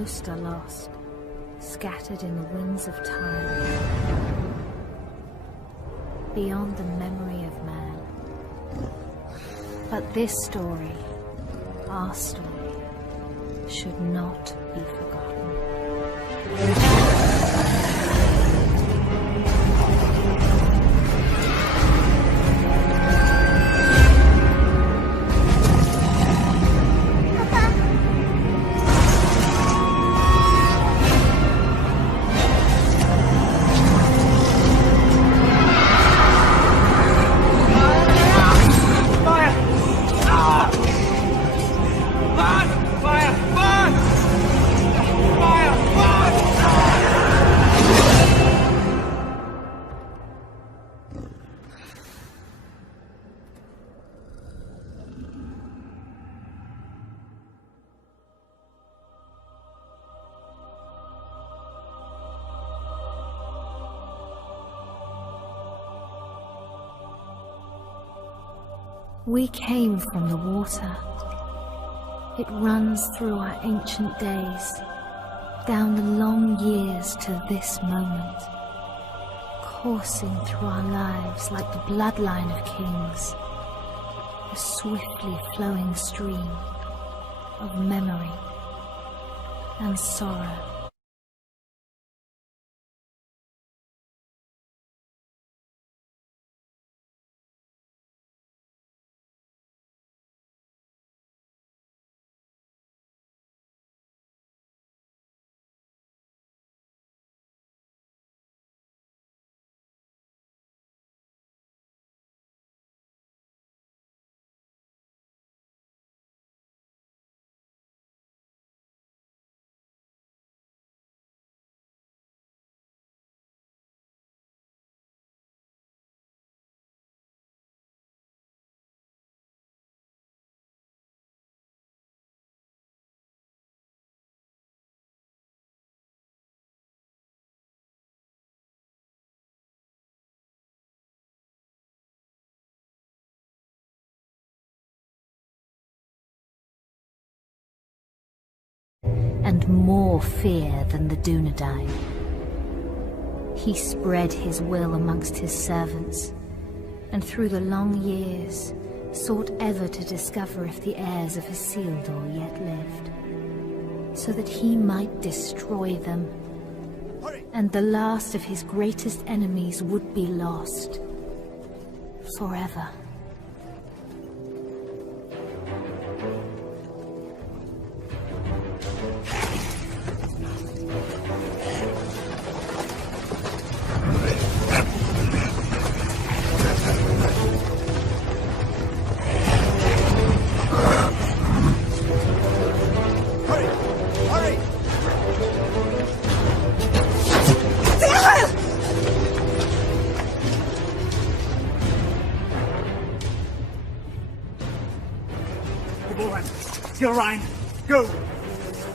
most are lost, scattered in the winds of time, beyond the memory of man. But this story, our story, should not be forgotten. We came from the water. It runs through our ancient days, down the long years to this moment, coursing through our lives like the bloodline of kings, a swiftly flowing stream of memory and sorrow. And more fear than the Dunedain. He spread his will amongst his servants, and through the long years sought ever to discover if the heirs of Isildur yet lived, so that he might destroy them, and the last of his greatest enemies would be lost forever. Ryan, go!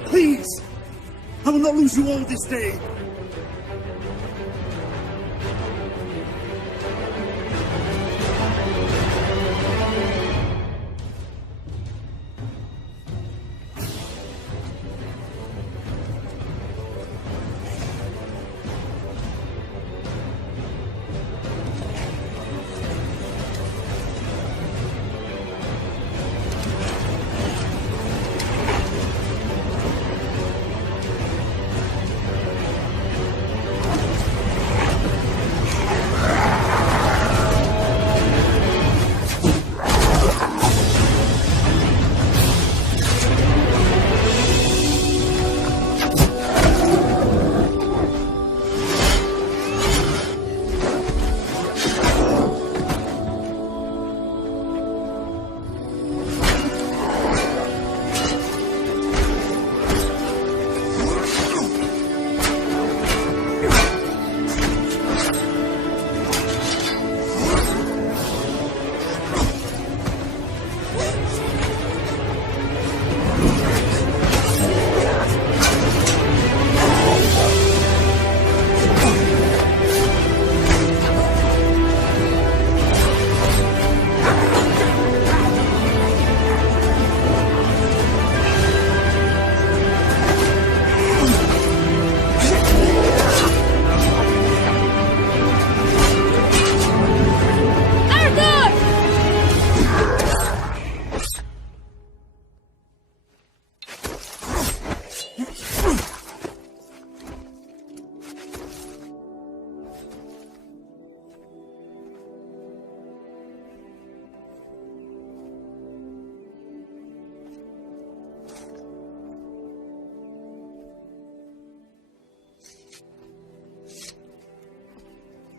Please! I will not lose you all this day!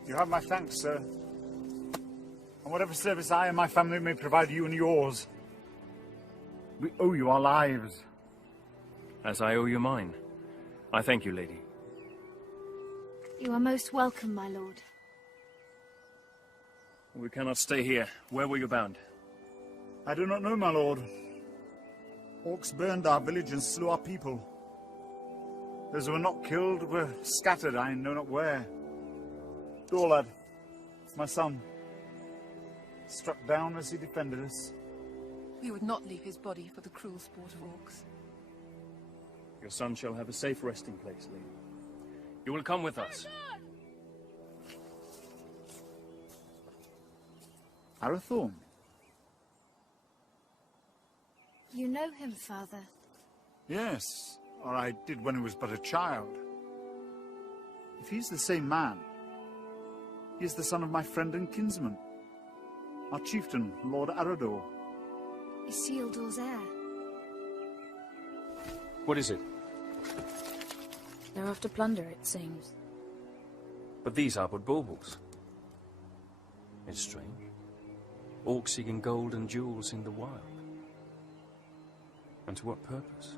You have my thanks, sir. And whatever service I and my family may provide you and yours, we owe you our lives. As I owe you mine. I thank you, lady. You are most welcome, my lord. We cannot stay here. Where were you bound? I do not know, my lord. Orcs burned our village and slew our people. Those who were not killed were scattered, I know not where. Dorlad, my son, struck down as he defended us. We would not leave his body for the cruel sport of orcs. Your son shall have a safe resting place, lady. You will come with us. Arathorn? You know him, father? Yes, or I did when he was but a child. If he's the same man, he is the son of my friend and kinsman, our chieftain, Lord Arador. Isildur's heir. What is it? They're after plunder, it seems. But these are but baubles. It's strange. Orcs seeking gold and jewels in the wild. And to what purpose?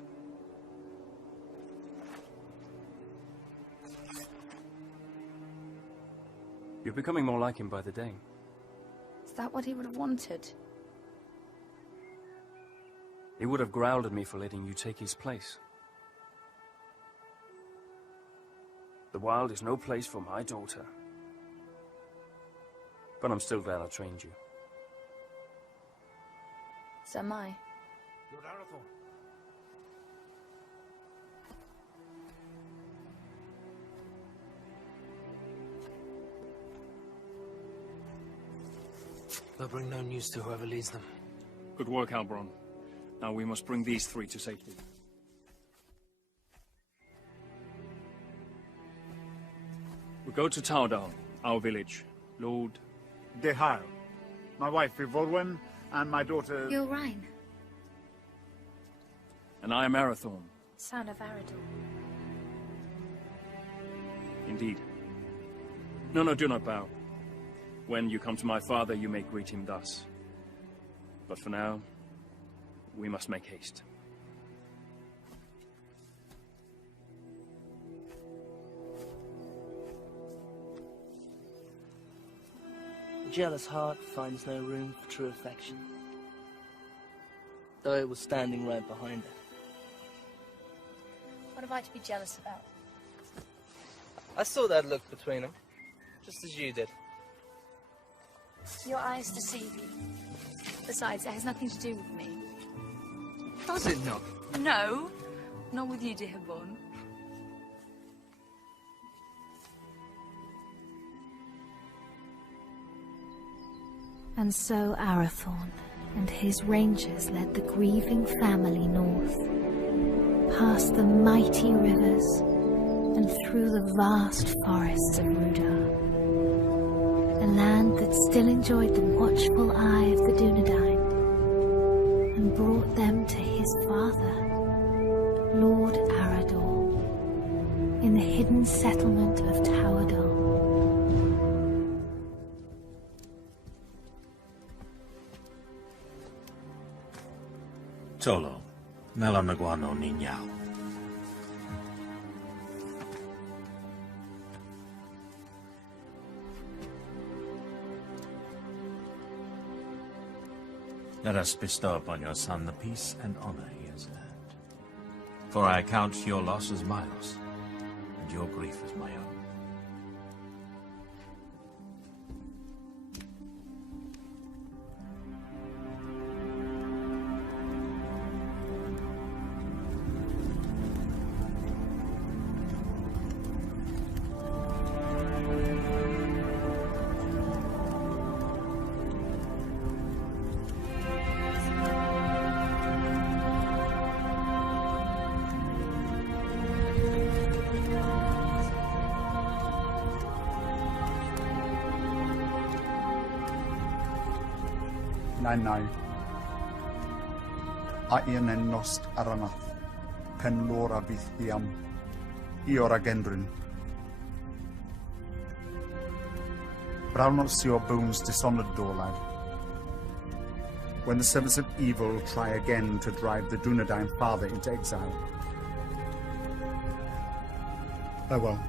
You're becoming more like him by the day. Is that what he would have wanted? He would have growled at me for letting you take his place. The wild is no place for my daughter. But I'm still glad I trained you. So am I. Lord Arathorn. They'll bring no news to whoever leads them. Good work, Halbron. Now we must bring these three to safety. We go to Taudal, our village. Lord... Dehal, my wife Ivolwen, and my daughter... Gilrain, And I am Arathorn. son of Arador. Indeed. No, do not bow. When you come to my father, you may greet him thus. But for now, we must make haste. A jealous heart finds no room for true affection, though it was standing right behind it. What have I to be jealous about? I saw that look between them, just as you did. Your eyes deceive you. Besides, it has nothing to do with me. Does it not? No, not with you, dear Bon. And so Arathorn and his rangers led the grieving family north, past the mighty rivers and through the vast forests of Rudar, a land that still enjoyed the watchful eye of the Dunedain, and brought them to his father, Lord Arador, in the hidden settlement of Taudal. Tolo, Melanaguano Niñao. Let us bestow upon your son the peace and honor he has earned. For I count your loss as my loss, and your grief as my own. Nai a ian en nost aranath pen lora vithiam iora gendrin But I'll not see your bones dishonoured, door lad. When the servants of evil try again to drive the Dunedain father into exile. Farewell.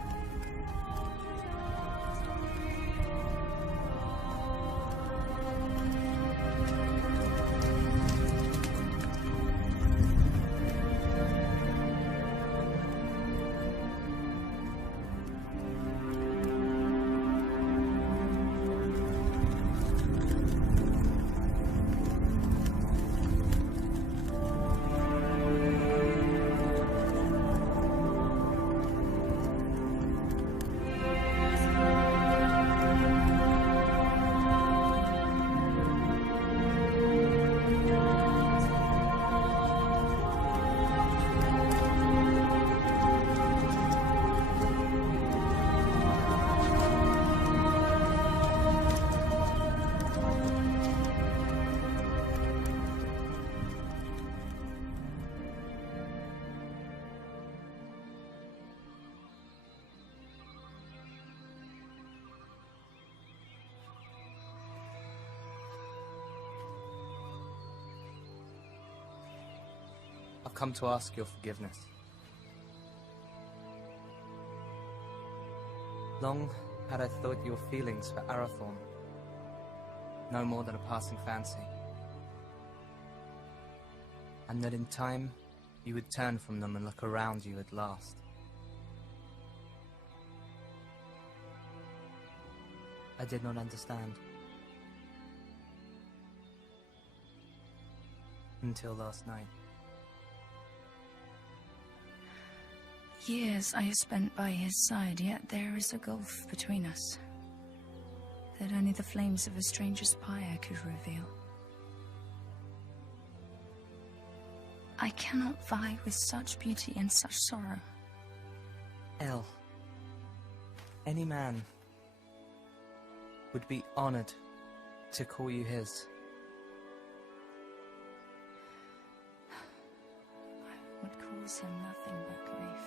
I've come to ask your forgiveness. Long had I thought your feelings for Arathorn no more than a passing fancy, and that in time you would turn from them and look around you at last. I did not understand. Until last night. Years I have spent by his side, yet there is a gulf between us that only the flames of a stranger's pyre could reveal. I cannot vie with such beauty and such sorrow. El, any man would be honored to call you his. I would cause him nothing but grief.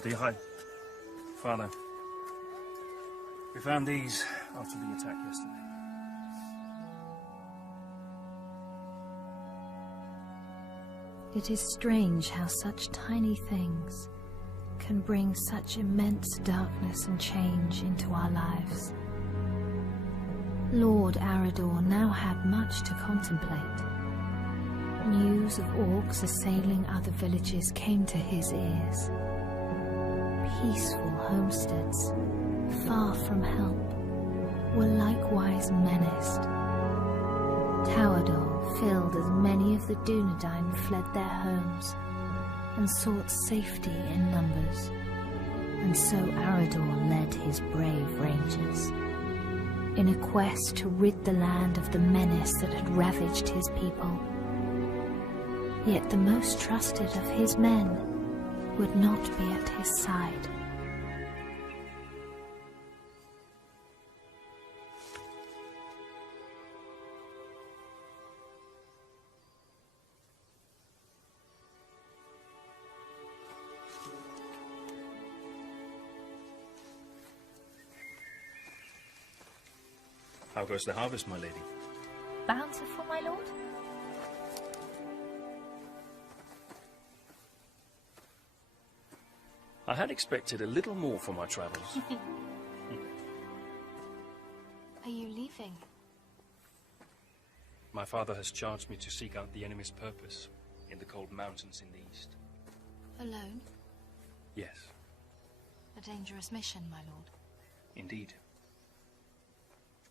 Tاريخي. Father, we found these after the attack yesterday. It is strange how such tiny things can bring such immense darkness and change into our lives. Lord Arador now had much to contemplate. News of orcs assailing other villages came to his ears. Peaceful homesteads, far from help, were likewise menaced. Towerdor filled as many of the Dunedain fled their homes and sought safety in numbers, and so Arador led his brave rangers in a quest to rid the land of the menace that had ravaged his people. Yet the most trusted of his men would not be at his side. How goes the harvest, my lady? Bountiful, my lord? I had expected a little more for my travels. Are you leaving? My father has charged me to seek out the enemy's purpose. in the cold mountains in the east. Alone? Yes, A dangerous mission, my lord. indeed.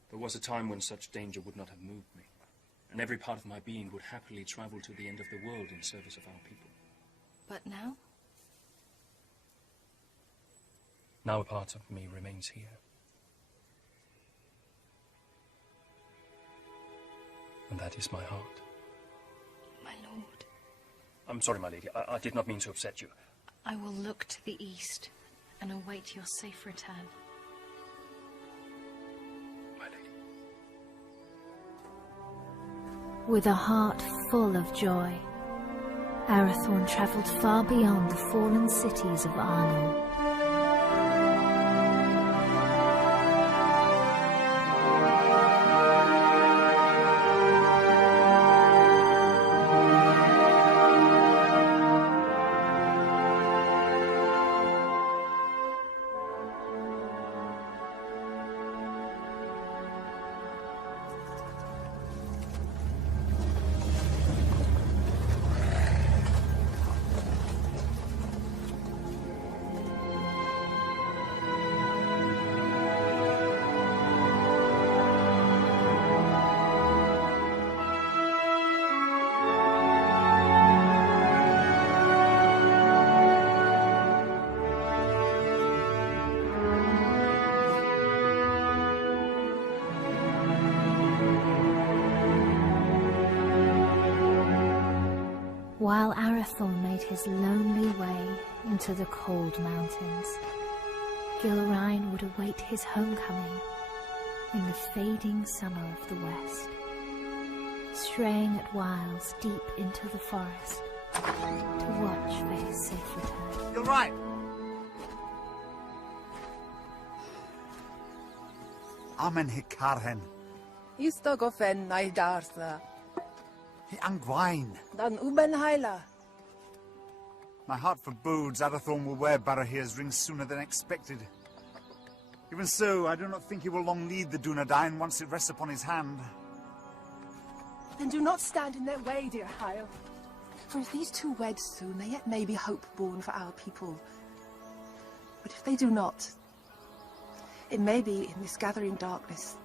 There was a time when such danger would not have moved me, and every part of my being would happily travel to the end of the world in service of our people. But now? Now a part of me remains here. And that is my heart. My lord. I'm sorry, my lady. I did not mean to upset you. I will look to the east and await your safe return. My lady. With a heart full of joy, Arathorn travelled far beyond the fallen cities of Arnor. While Arathorn made his lonely way into the cold mountains, Gilrain would await his homecoming in the fading summer of the west, straying at whiles deep into the forest to watch for his safe return. You're right. Amen hikarhen. Istogofen naidarsa. Hi angwain. Dan uben haila. My heart forebodes Arathorn will wear Barahir's ring sooner than expected. Even so, I do not think he will long need the Dunedain once it rests upon his hand. Then do not stand in their way, dear Hyle. For if these two wed soon, there yet may be hope born for our people. But if they do not, it may be in this gathering darkness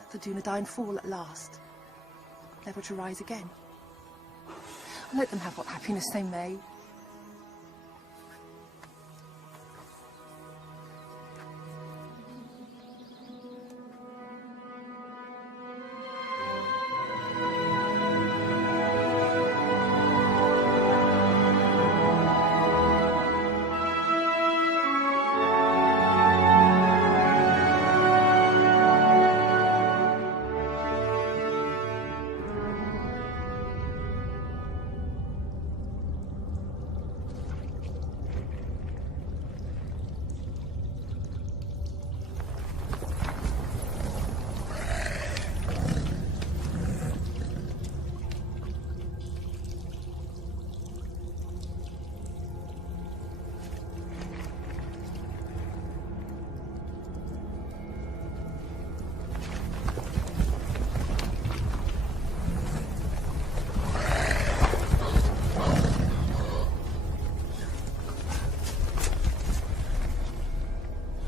that the Dunedain fall at last, never to rise again. Let them have what happiness they may.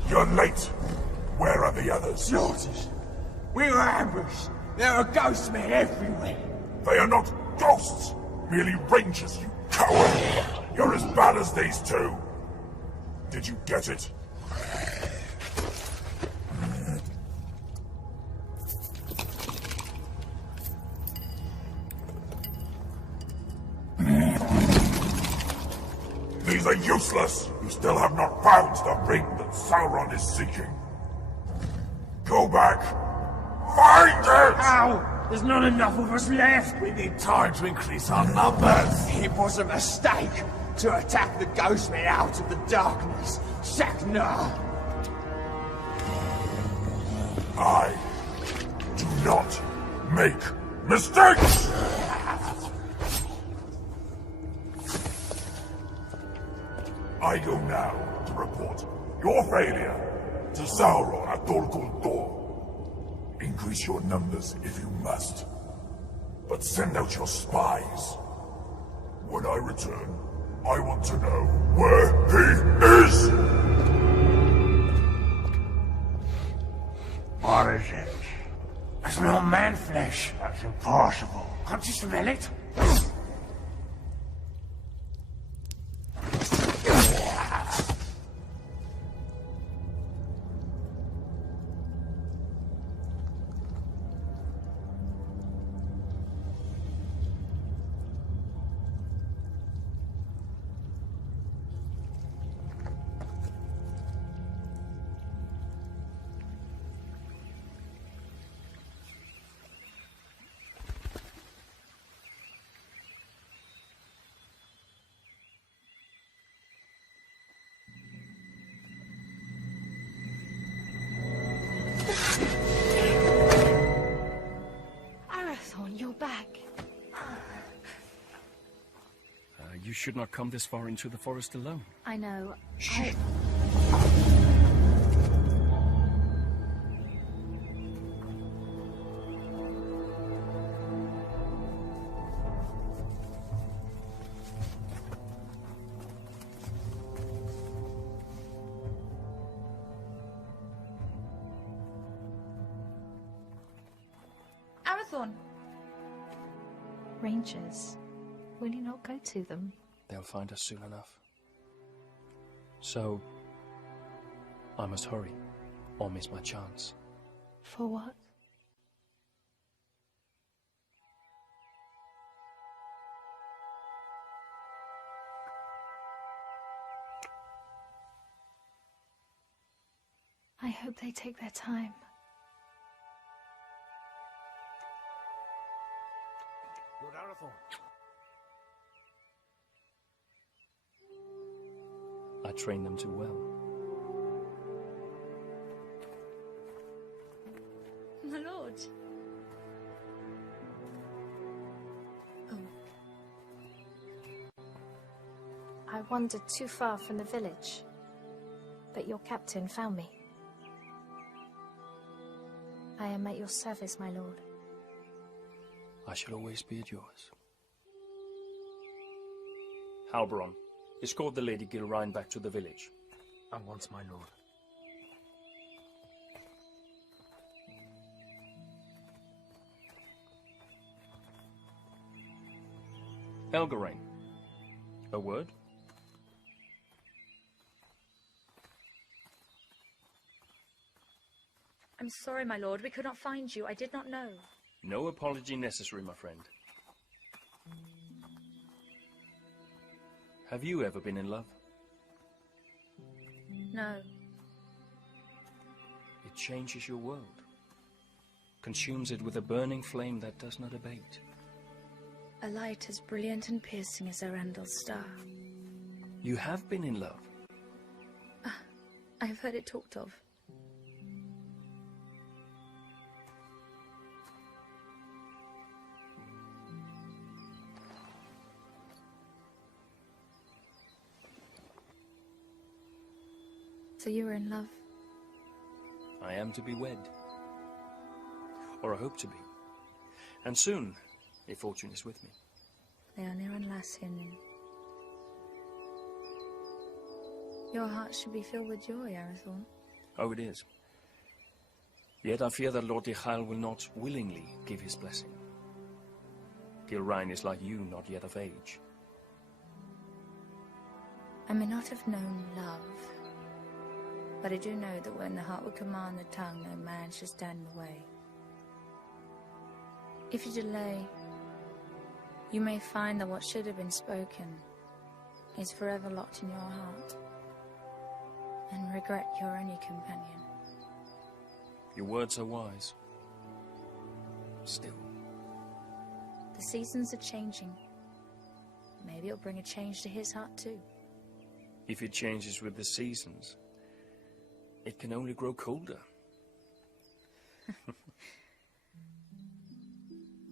You're late. Where are the others? Slaughtered. We were ambushed. There are ghost men everywhere. They are not ghosts. Merely rangers, you coward. You're as bad as these two. Did you get it? These are useless. You still have not found the ring that Sauron is seeking. Go back. Find it! Ow! There's not enough of us left. We need time to increase our numbers. It was a mistake to attack the ghost men out of the darkness. Shakna! I do not make mistakes! I go now to report your failure to Sauron at Dol Guldur. Increase your numbers if you must, but send out your spies. When I return, I want to know where he is! What is it? It's not man-flesh. That's impossible. Can't you smell it? You're back. You should not come this far into the forest alone. I know. Shh. Arathorn. Rangers. Will you not go to them? They'll find us soon enough. So, I must hurry, or miss my chance. For what? I hope they take their time. Lord Arathorn. I trained them too well. My lord. Oh. I wandered too far from the village, but your captain found me. I am at your service, my lord. I shall always be at yours. Halbron, escort the Lady Gilrine back to the village. At once, my lord. Elgarain, a word? I'm sorry, my lord. We could not find you. I did not know. No apology necessary, my friend. Have you ever been in love? No. It changes your world. Consumes it with a burning flame that does not abate. A light as brilliant and piercing as Arundel's star. You have been in love. I've heard it talked of. So you were in love? I am to be wed. Or I hope to be. And soon, if fortune is with me. Leonir and Lassinin. Your heart should be filled with joy, Arathorn. Oh, it is. Yet I fear that Lord Dichal will not willingly give his blessing. Gilrine is like you, not yet of age. I may not have known love, but I do know that when the heart would command the tongue, no man should stand in the way. If you delay, you may find that what should have been spoken is forever locked in your heart, and regret your only companion. Your words are wise. Still. The seasons are changing. Maybe it'll bring a change to his heart too. If it changes with the seasons, it can only grow colder.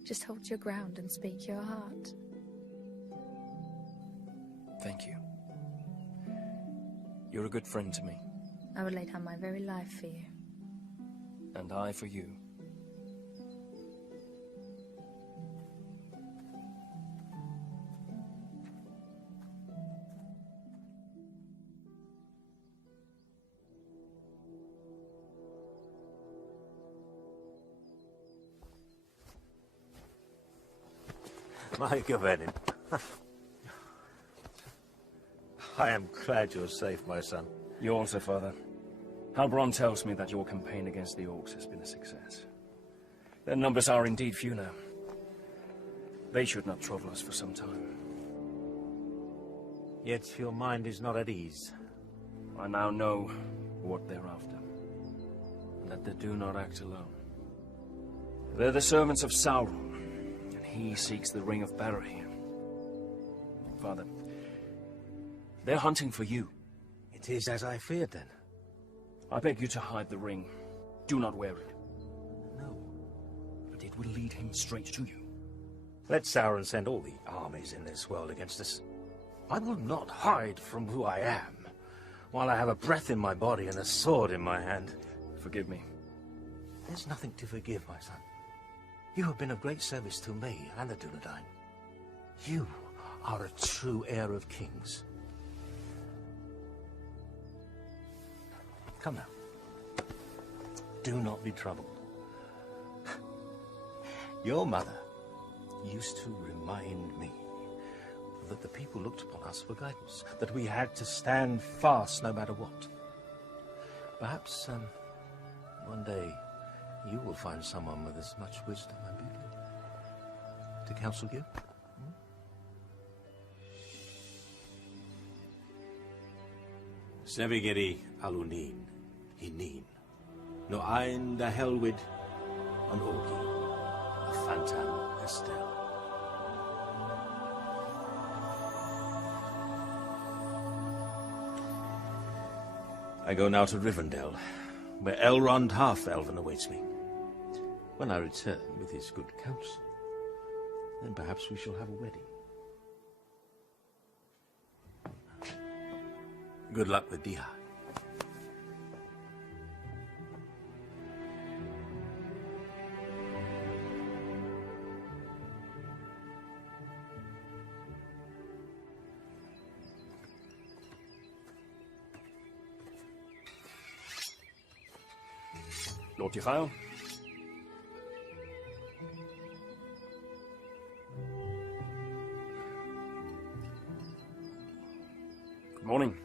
Just hold your ground and speak your heart. Thank you. You're a good friend to me. I would lay down my very life for you. And I for you. My Gavenin. I am glad you're safe, my son. You also, Father. Halbrand tells me that your campaign against the orcs has been a success. Their numbers are indeed few now. They should not trouble us for some time. Yet your mind is not at ease. I now know what they're after. And that they do not act alone. They're the servants of Sauron, and he seeks the Ring of Barahir. Father, they're hunting for you. It is as I feared, then. I beg you to hide the ring. Do not wear it. No. But it will lead him straight to you. Let Sauron send all the armies in this world against us. I will not hide from who I am, while I have a breath in my body and a sword in my hand. Forgive me. There's nothing to forgive, my son. You have been of great service to me and the Dunedain. You are a true heir of kings. Come now. Do not be troubled. Your mother used to remind me that the people looked upon us for guidance, that we had to stand fast no matter what. Perhaps one day you will find someone with as much wisdom and beauty to counsel you. Sevigeri alunin, hinin, no ein da helwid, an orgi, a phantom estel. I go now to Rivendell, where Elrond Half-Elven awaits me. When I return with his good counsel, then perhaps we shall have a wedding. Good luck with Diha. Lord Yhael? Good morning.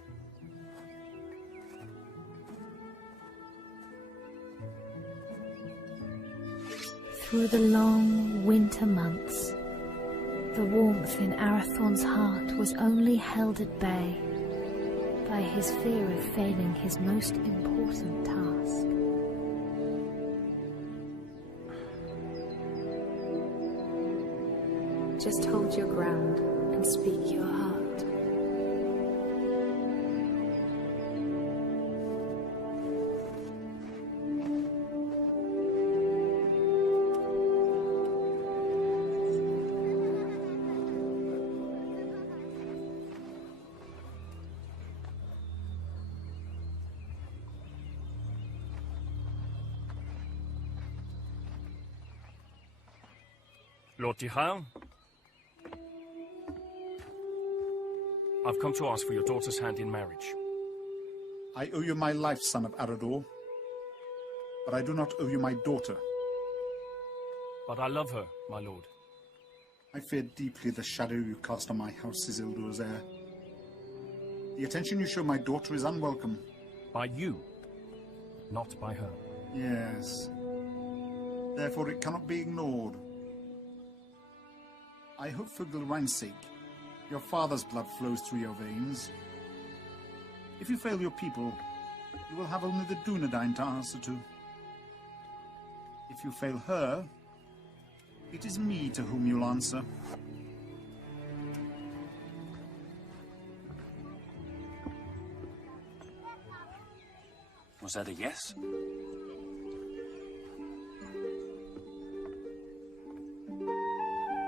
Through the long winter months, the warmth in Arathorn's heart was only held at bay by his fear of failing his most important task. Just hold your ground and speak your heart. Lord Yhael? I've come to ask for your daughter's hand in marriage. I owe you my life, son of Arador. But I do not owe you my daughter. But I love her, my lord. I fear deeply the shadow you cast on my house, Isildur's heir. The attention you show my daughter is unwelcome. By you, not by her. Yes. Therefore it cannot be ignored. I hope for Gilrain's sake, your father's blood flows through your veins. If you fail your people, you will have only the Dunedain to answer to. If you fail her, it is me to whom you'll answer. Was that a yes?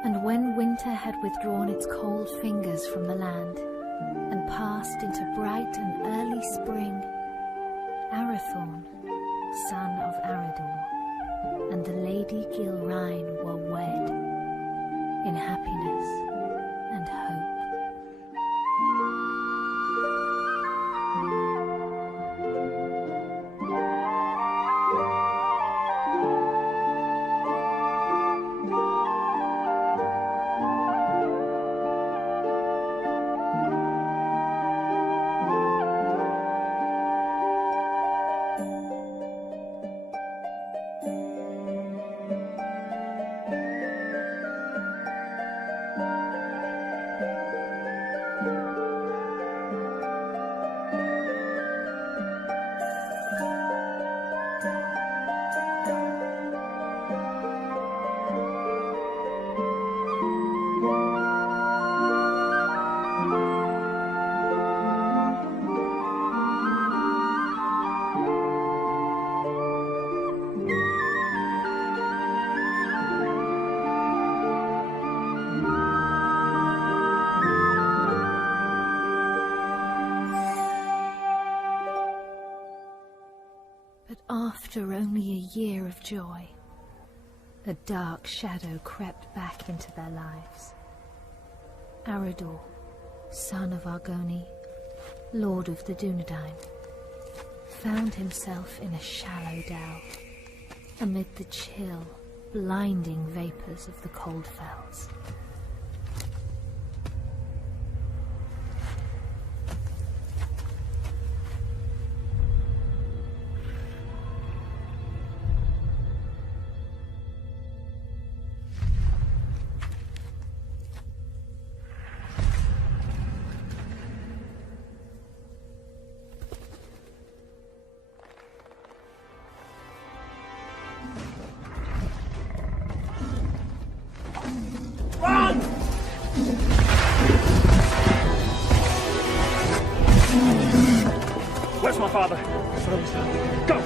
And when winter had withdrawn its cold fingers from the land and passed into bright and early spring, Arathorn, son of Arador, and the Lady Gilrain were wed in happiness and hope. of joy, a dark shadow crept back into their lives. Arador, son of Argoni, lord of the Dunedain, found himself in a shallow dell, amid the chill, blinding vapours of the cold fells. Where's my father? Go!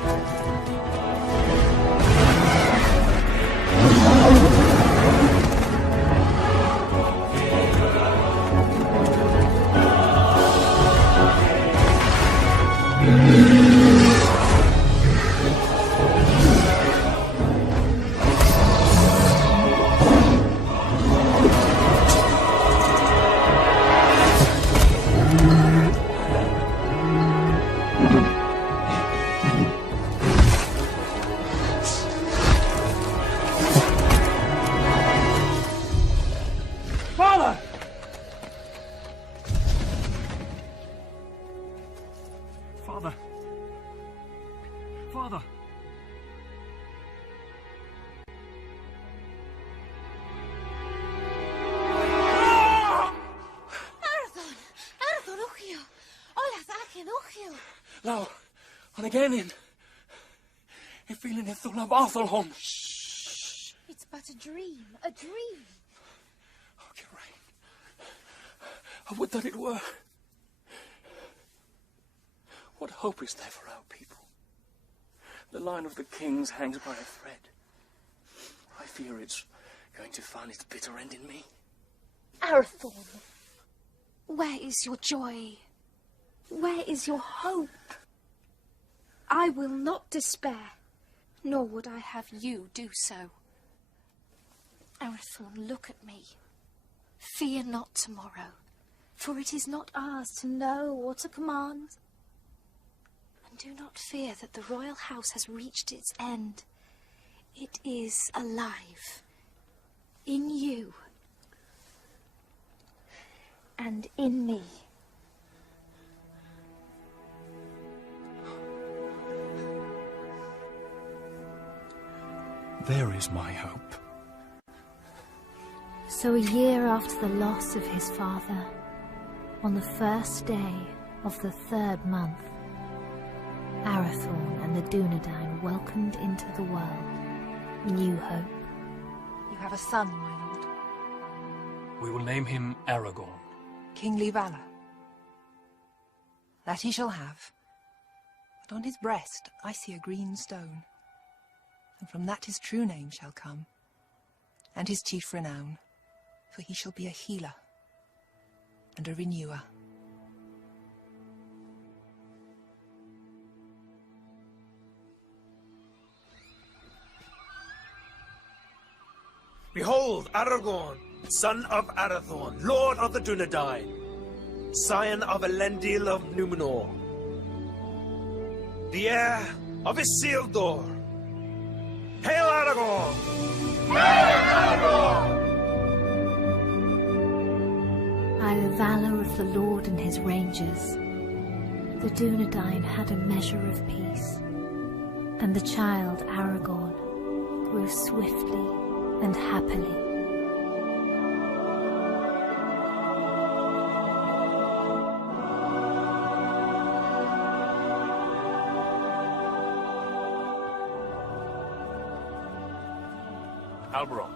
Now, on again in. If feeling it through Arthurholm. Shh! It's but a dream, a dream. Oh, Geraint. I would that it were. What hope is there for our people? The line of the kings hangs by a thread. I fear it's going to find its bitter end in me. Arathorn, where is your joy? Where is your hope? I will not despair, nor would I have you do so. Arathorn, look at me. Fear not tomorrow, for it is not ours to know or to command. And do not fear that the royal house has reached its end. It is alive, in you, and in me. There is my hope. So a year after the loss of his father, on the first day of the 3rd month, Arathorn and the Dunedain welcomed into the world new hope. You have a son, my lord. We will name him Aragorn. Kingly valor. That he shall have. But on his breast I see a green stone. And from that his true name shall come, and his chief renown, for he shall be a healer and a renewer. Behold, Aragorn, son of Arathorn, lord of the Dunedain, scion of Elendil of Numenor, the heir of Isildur. Hail Aragorn! Hail Aragorn! By the valour of the Lord and his rangers, the Dunedain had a measure of peace, and the child Aragorn grew swiftly and happily. Alberon.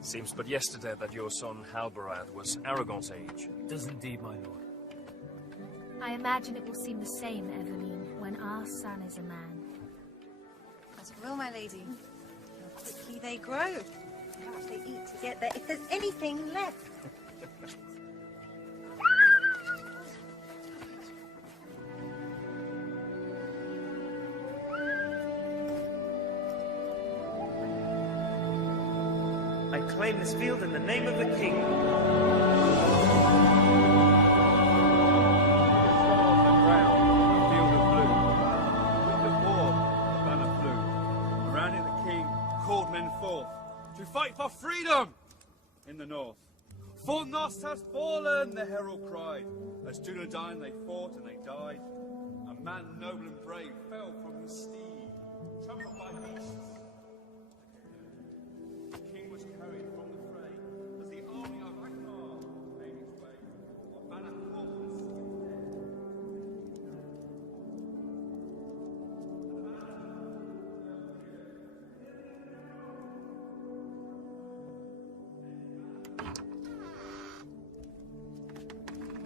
Seems but yesterday that your son Halbarad was Aragorn's age. It does indeed, my lord. I imagine it will seem the same, Eveline, when our son is a man. As it will, my lady. How quickly they grow. How much they eat to get there, if there's anything left. claim this field in the name of the king. To fight for freedom in the north. For Nos has fallen, the herald cried. As Dunedain they fought and they died. A man noble and brave fell from his steed, trampled by beasts. The king was carried from the fray as the army of Akbar made its way. A banner hawkless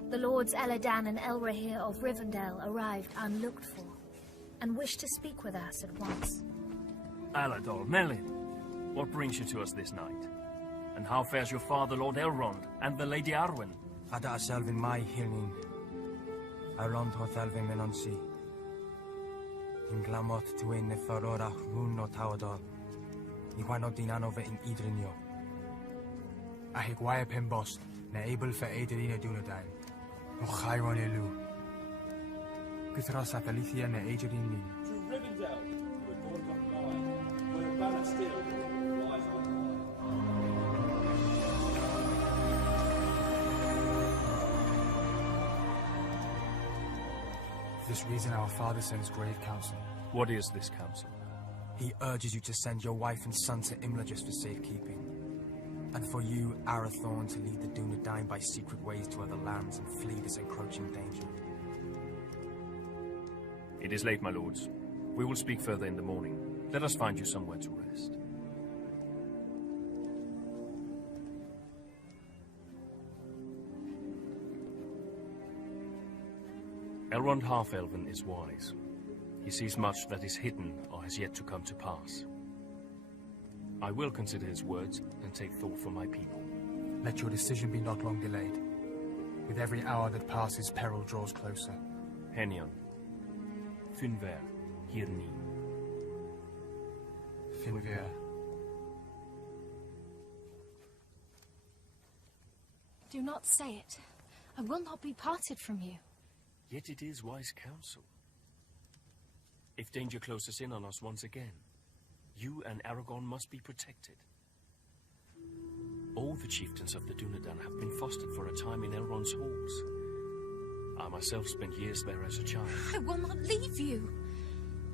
The Lords Eladan and Elrahir of Rivendell arrived unlooked for, and wished to speak with us at once. Alador, Melin, what brings you to us this night? And how fares your father, Lord Elrond, and the Lady Arwen? Ada Selvin mai hilnin. Elrond hoth Elvin menonsi. In glamot tuin ne farora run no tawador. Iwano dinanove in idrinio. Ahigwaya pimbost, ne able for Adelina Dunedain. No Chiron elu. Guthras Athalicia ne Agerin Lin. to Rivendell, to the dawn of night, where the banner still flies on For this reason our father sends grave counsel. What is this counsel? He urges you to send your wife and son to Imla just for safekeeping. And for you, Arathorn, to lead the Dunedain by secret ways to other lands and flee this encroaching danger. It is late, my lords. We will speak further in the morning. Let us find you somewhere to rest. Elrond Half-Elven is wise. He sees much that is hidden or has yet to come to pass. I will consider his words and take thought for my people. Let your decision be not long delayed. With every hour that passes, peril draws closer. Henyon. Finver. Hirni. Finver. Do not say it. I will not be parted from you. Yet it is wise counsel. If danger closes in on us once again, you and Aragorn must be protected. All the chieftains of the Dunedain have been fostered for a time in Elrond's halls. I myself spent years there as a child. I will not leave you.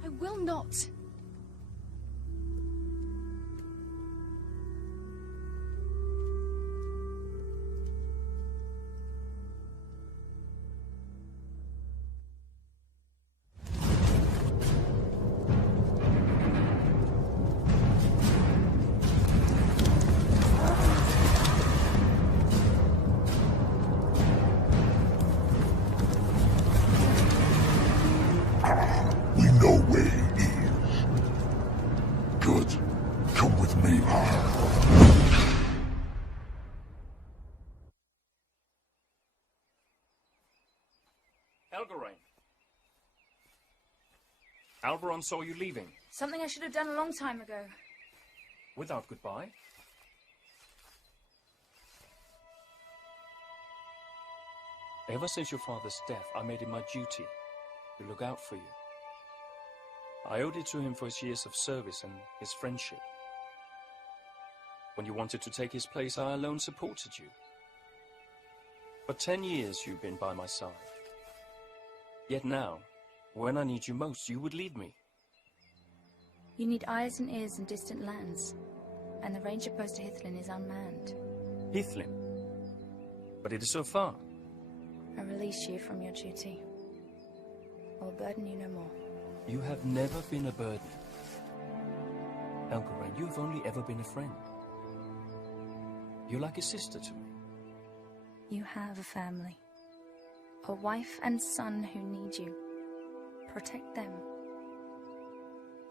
I will not. We know where he is. Good. Come with me. Elgarain. Alberon saw you leaving. Something I should have done a long time ago. Without goodbye? Ever since your father's death, I made it my duty to look out for you. I owed it to him for his years of service and his friendship. When you wanted to take his place, I alone supported you. For 10 years you've been by my side. Yet now, when I need you most, you would leave me. You need eyes and ears in distant lands, and the ranger post to Hithlin is unmanned. Hithlin? But it is so far. I release you from your duty. I will burden you no more. You have never been a burden. Elgarain, you have only ever been a friend. You're like a sister to me. You have a family. A wife and son who need you. Protect them.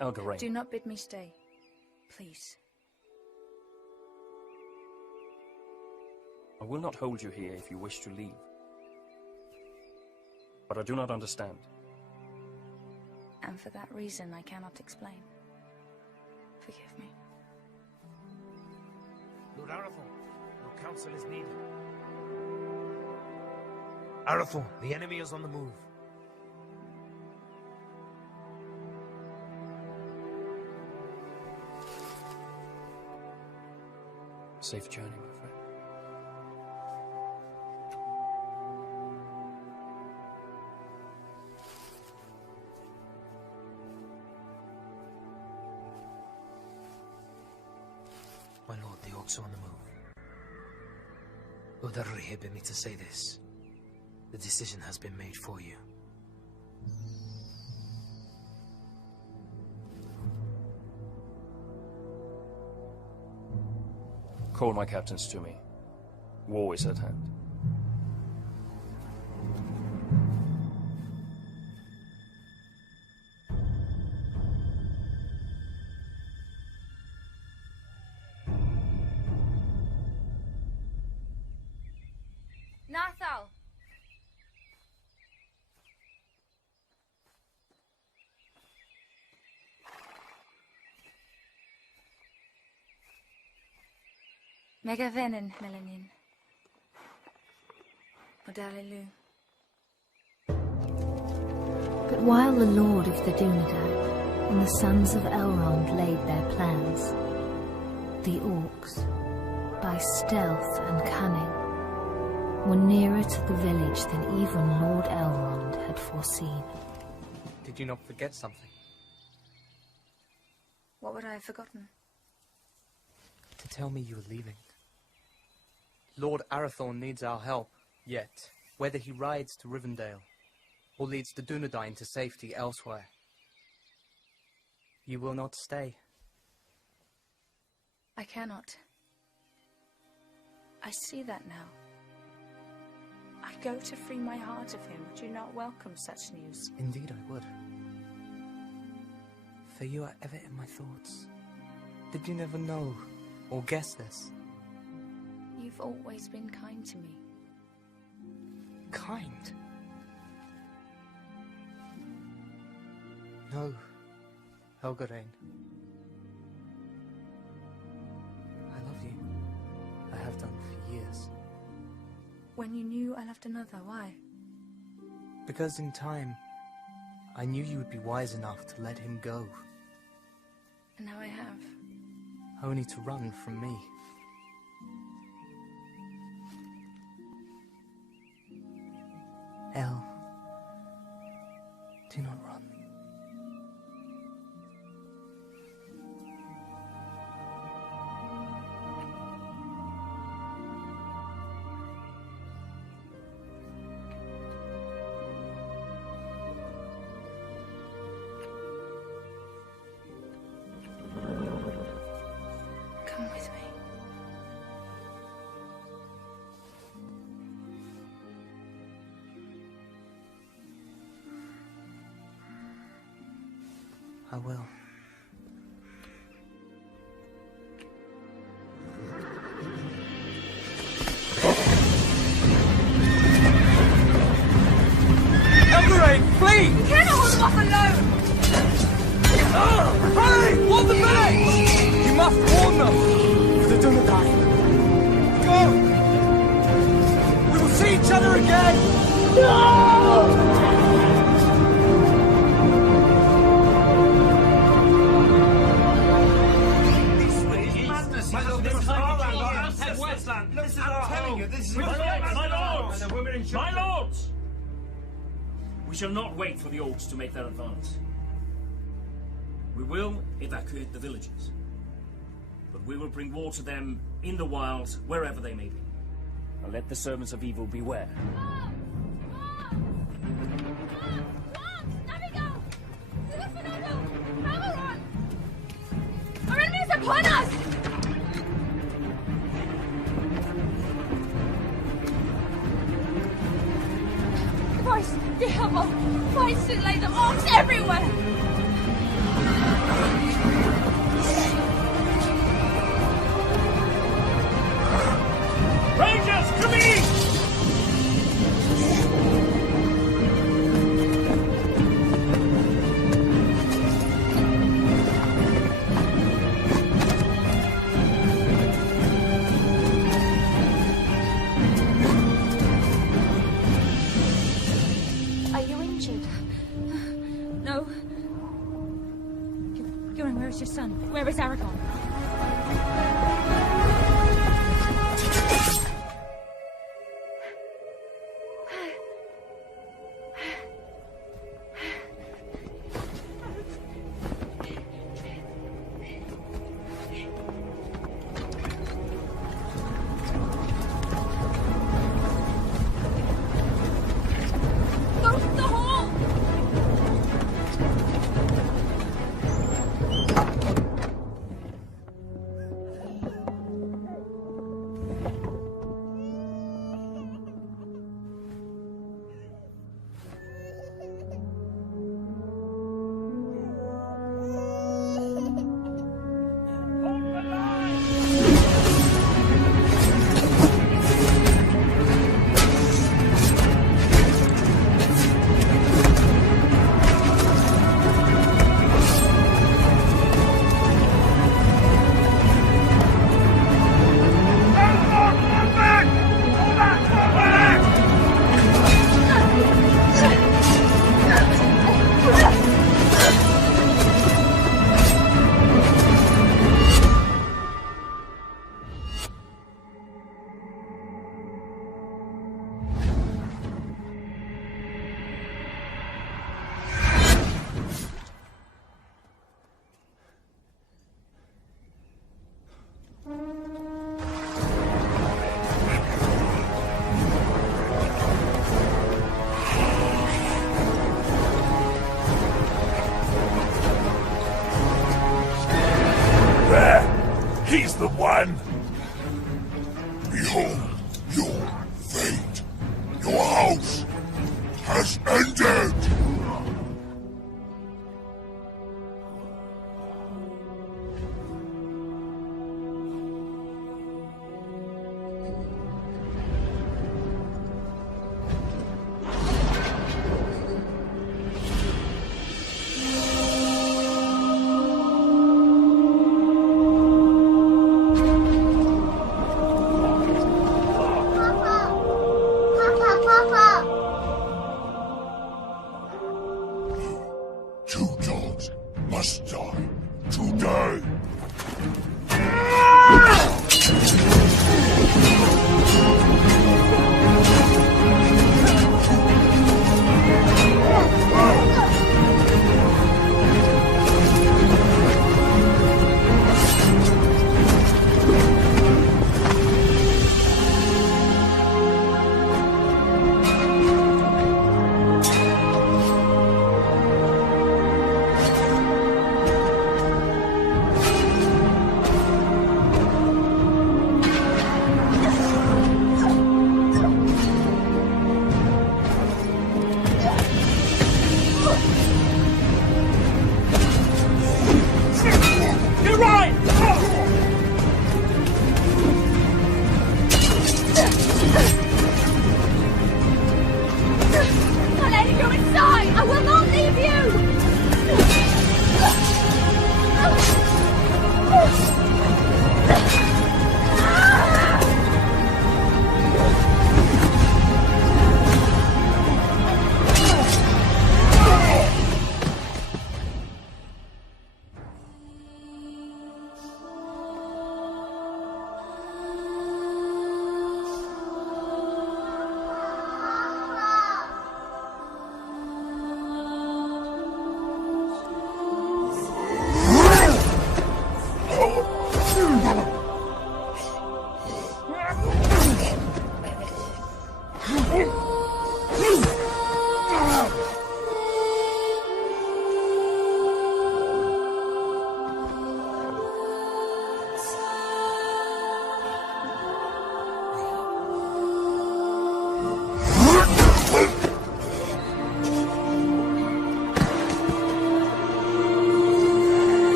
Elgarain. Do not bid me stay. Please. I will not hold you here if you wish to leave. But I do not understand. And for that reason, I cannot explain. Forgive me. Lord Arathorn, your counsel is needed. Arathorn, the enemy is on the move. Safe journey, my friend. My lord, the orcs are on the move. Lord Tarihi bid me to say this. The decision has been made for you. Call my captains to me. War is at hand. Nathal! Mega vennen, Melanin. Odalilu. But while the Lord of the Dunedain and the sons of Elrond laid their plans, the orcs, by stealth and cunning, were nearer to the village than even Lord Elrond had foreseen. Did you not forget something? What would I have forgotten? To tell me you were leaving. Lord Arathorn needs our help, yet, whether he rides to Rivendell or leads the Dunedain to safety elsewhere, you will not stay. I cannot. I see that now. I go to free my heart of him. Would you not welcome such news? Indeed I would. For you are ever in my thoughts. Did you never know or guess this? You've always been kind to me. Kind? No, Helgarain. I love you. I have done for years. When you knew I loved another, why? Because in time, I knew you would be wise enough to let him go. And now I have. Only to run from me. El, do not run. Come with me. I will. Elgarain, flee! You cannot hold them off alone! Hurry! Warn the village! You must warn them! For the Dunedain. Go! We will see each other again! No! My lords! We shall not wait for the orcs to make their advance. We will evacuate the villages. But we will bring war to them in the wilds, wherever they may be. And let the servants of evil beware. Our enemy is upon us! Voice, the Hammer! Voice to lay the orcs everywhere! Rangers, come in! going? Where is your son? Where is Aragorn? He's the one! Behold your fate! Your house has ended!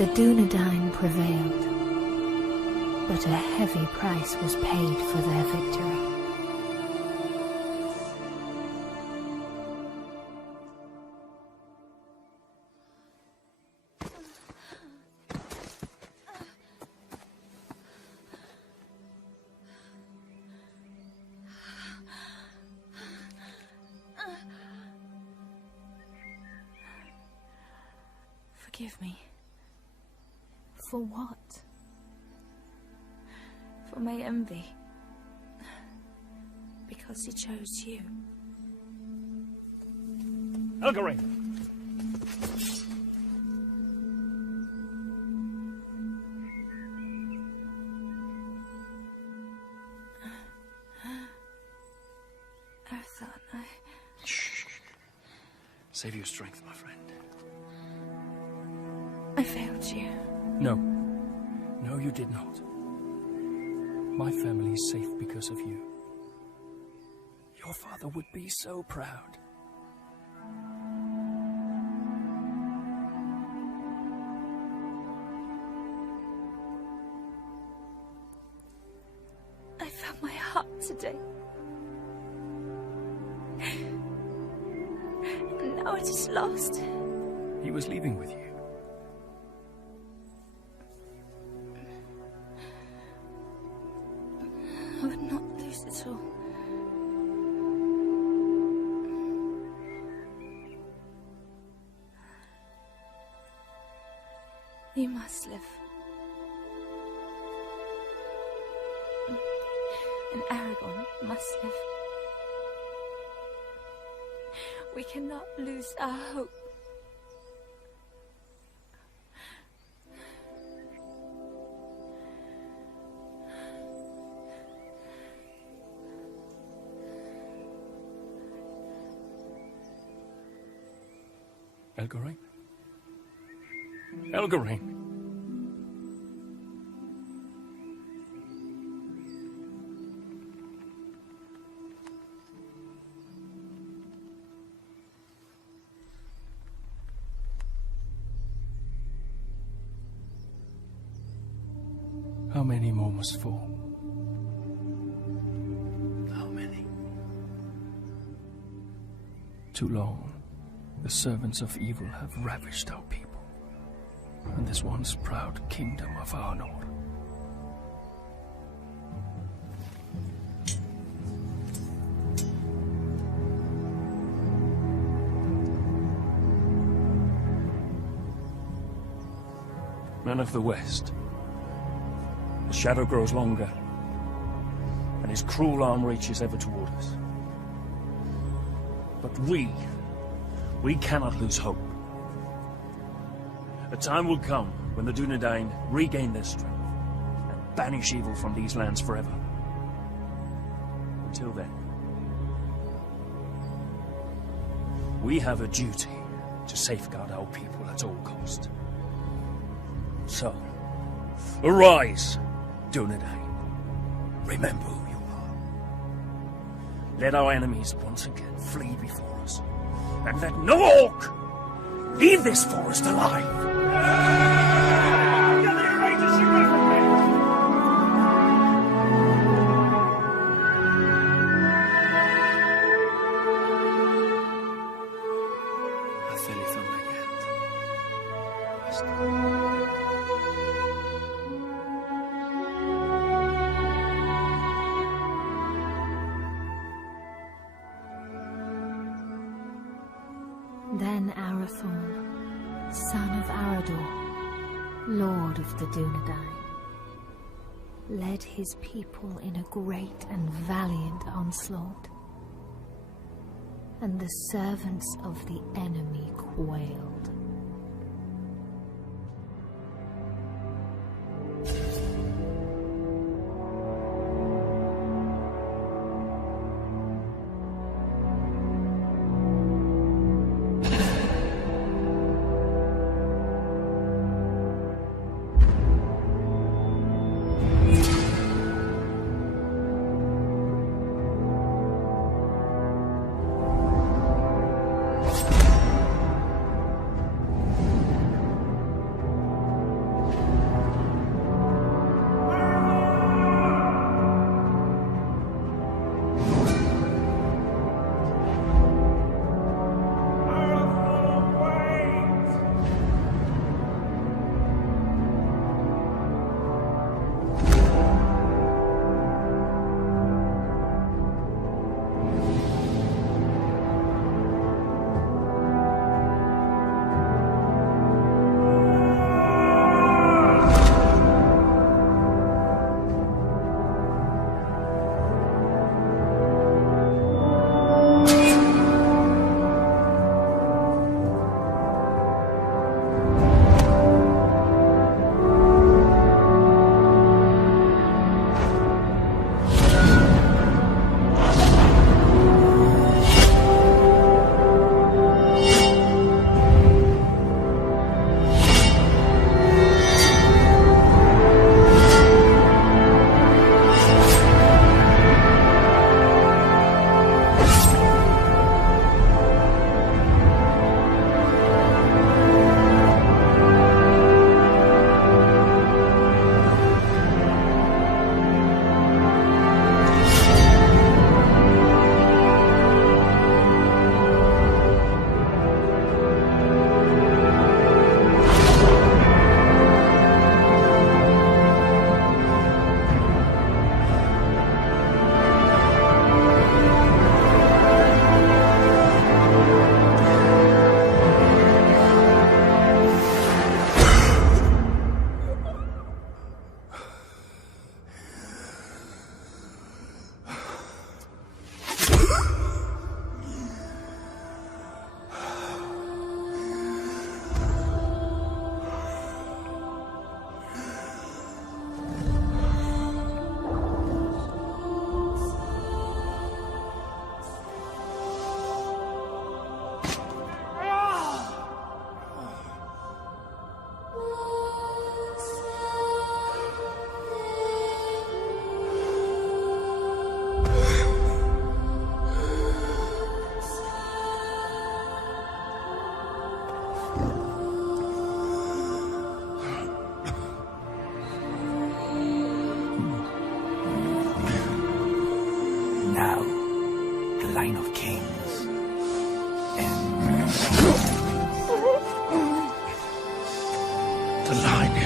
The Dunedain prevailed, but a heavy price was paid for their victory. forgive me. For what? For my envy. Because he chose you. Elgarin! Save your strength, my friend. I failed you. No. No, you did not. My family is safe because of you. Your father would be so proud. I found my heart today. Now it is lost. He was leaving with you. I would not lose it all. You must live. And Aragon must live. We cannot lose our hope. Elgarin? Elgarin! How many more must fall? How many? Too long. The servants of evil have ravished our people, and this once proud kingdom of our Lord. Men of the West, the shadow grows longer, and his cruel arm reaches ever toward us. But we cannot lose hope. A time will come when the Dunedain regain their strength and banish evil from these lands forever. Until then, we have a duty to safeguard our people at all cost. So, arise, Dunedain. Remember who you are. Let our enemies once again flee before us. And let no orc leave this forest alive! Then Arathorn, son of Arador, lord of the Dunedain, led his people in a great and valiant onslaught, and the servants of the enemy quailed.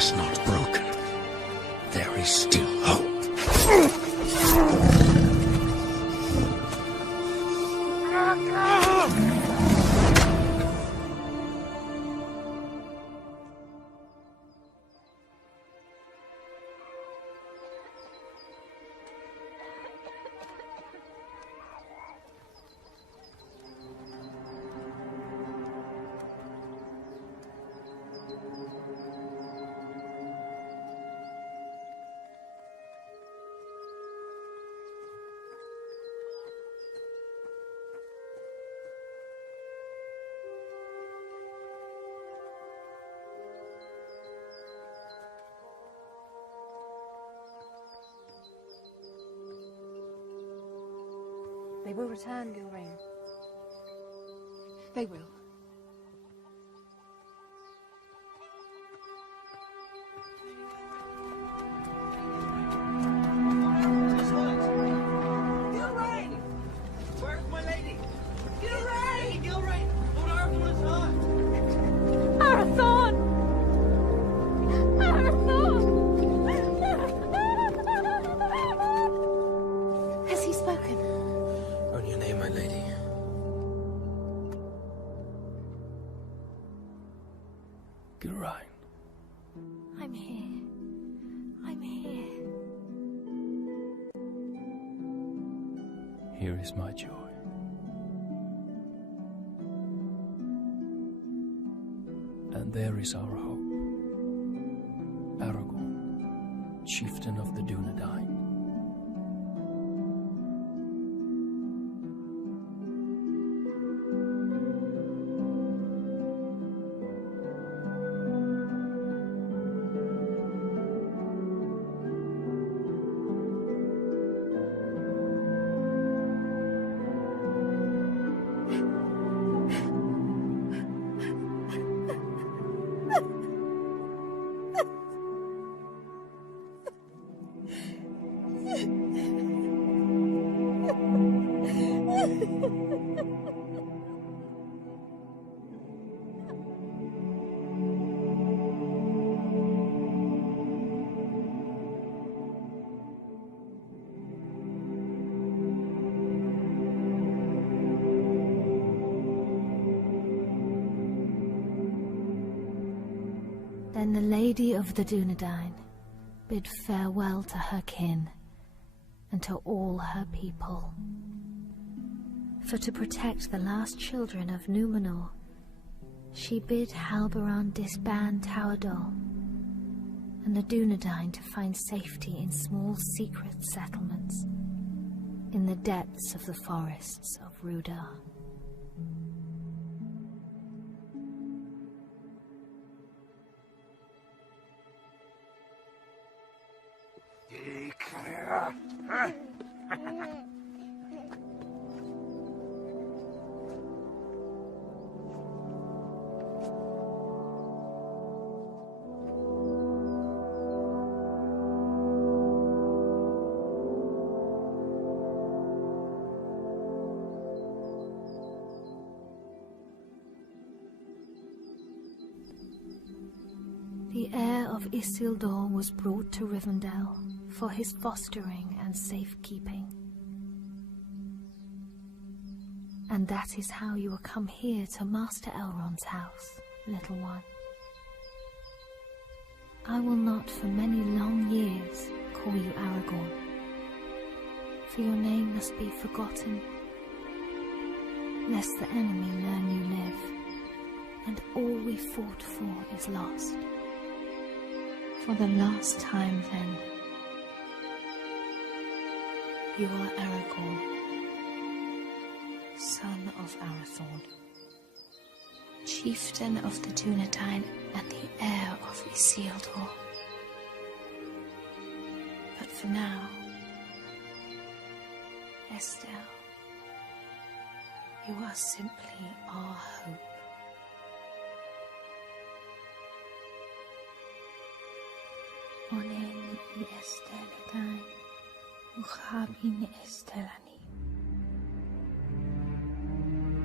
is not broken. There is still hope. They will return, Gilrain. They will. Gilrain! Where's my lady? Gilrain! Gilrain! Lord Arathorn is hurt! Arathorn! Arathorn! Has he spoken? On your name, my lady. Gilrain. I'm here. I'm here. Here is my joy. And there is our hope. Aragorn, chieftain of the Dunedain. Then the Lady of the Dunedain bid farewell to her kin and to all her people. For to protect the last children of Númenor, she bid Halberon disband Tawdol and the Dunedain to find safety in small secret settlements in the depths of the forests of Rudar. The heir of Isildur was brought to Rivendell for his fostering and safekeeping. And that is how you will come here to Master Elrond's house, little one. I will not for many long years call you Aragorn, for your name must be forgotten, lest the enemy learn you live, and all we fought for is lost. For the last time, then, you are Aragorn, son of Arathorn, chieftain of the Dunedain and the heir of Isildur. But for now, Estelle, you are simply our hope. Onen i Estelle dain, uchabin Estelle